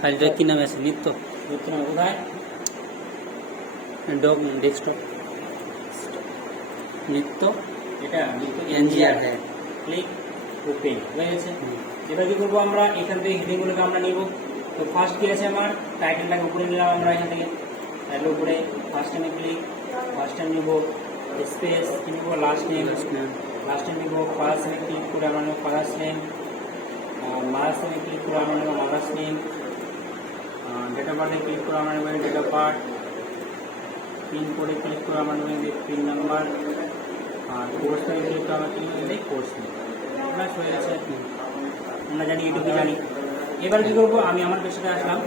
ফাইলটা কি নামে আছে? নিত্য নিত্য নামে কোথায়? ডক ডেস্কটপ নিত্য এটা এনজিআর হ্যাঁ। ক্লিক ওপেন হয়ে গেছে। এবার কি করবো আমরা এখান থেকে হেডিংগুলোকে আমরা নিব। তো ফার্স্ট কি আছে আমার টাইটেলটাকে উপরে নিলাম আমরা এখান থেকে টাইটেল উপরে ফার্স্ট টাইমে ক্লিক ফার্স্ট টাইম নিব স্পেস কি নিব লাস্ট নেম লাস্ট টাইম নিব ফার্স্ট নেমে ক্লিক করে আমরা নেব ফার্স্ট নেম মাদার্স নেমে ক্লিক করে আমরা নেব মাদার্স নেম ডেট অফ বার্থে ক্লিক করে আমরা নেব ডেট অফ বার্থ পিন কোডে ক্লিক করে আমরা নেব পিন নাম্বার আর কোর্স নেমে ক্লিক করে আমরা ক্লিক করে কোর্স নেম ব্যাস হয়ে গেছে। আমরা জানি এটুকু জানি। এবার কি করবো আমি আমার পেশাতে আসলাম।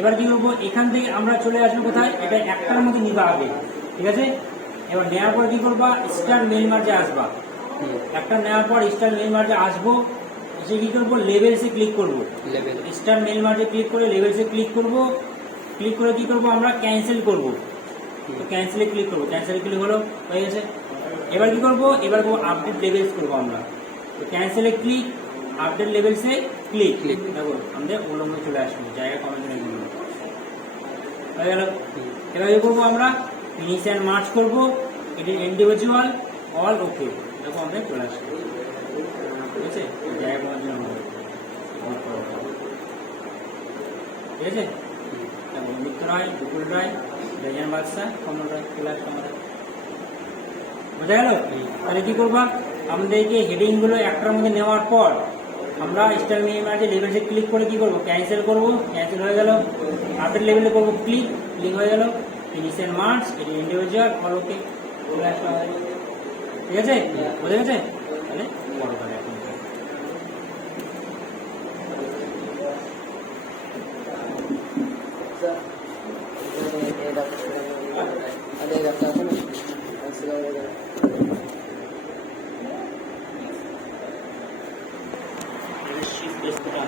এবার কি করবো এখান থেকে আমরা চলে আসবো কোথায় এটা একটার মধ্যে নিবা আগে ঠিক আছে। এবার নেওয়ার পর কি করবা স্টার মেইল মার্জে আসবা একটা নেওয়ার পর স্টার মেইল মার্জে আসবো এসে কি করবো লেভেলসে ক্লিক করবো লেভেল স্টার মেইল মার্জে ক্লিক করে লেভেলসে ক্লিক করবো ক্লিক করে কি করবো আমরা ক্যান্সেল করবো তো ক্যান্সেলে ক্লিক করবো ক্যান্সেলে ক্লিক হলো হয়ে গেছে। এবার কি করবো এবার আপডেট লেভেলস করবো আমরা তো ক্যান্সেলে ক্লিক আপডেট লেভেলসে ক্লিক ক্লিক দেখো আমাদের উল্লম্ব চলে আসবে জায়গা কমে হয়ে গেল। এবার কি করবো আমরা ফিনিশ অ্যান্ড মার্চ করবো এটি ইন্ডিভিজুয়াল অল ওকে দেখো আমাদের চলে আসবে ঠিক আছে জায়গা কমার জন্য ঠিক আছে। মিত্র রায় বুকুল রায় বেজান বাদশাহ কমল রায় চলে আসবে আমাদের বোঝা গেল। তাহলে কি করবা আমাদেরকে হেডিংগুলো একটার মধ্যে নেওয়ার পর আমরা স্টার মেইল মার্জে লেভেলসে ক্লিক করে কি করবো ক্যান্সেল করবো ক্যান্সেল হয়ে গেল আপডেট লেভেলে করবো ক্লিক ক্লিক হয়ে গেল ফিনিশ অ্যান্ড মার্চ এটি ইন্ডিভিজুয়াল অল ওকে চলে আসবে আমাদের ঠিক আছে বোঝা গেছে। তাহলে বড় করে এখন শিফট প্রেস করে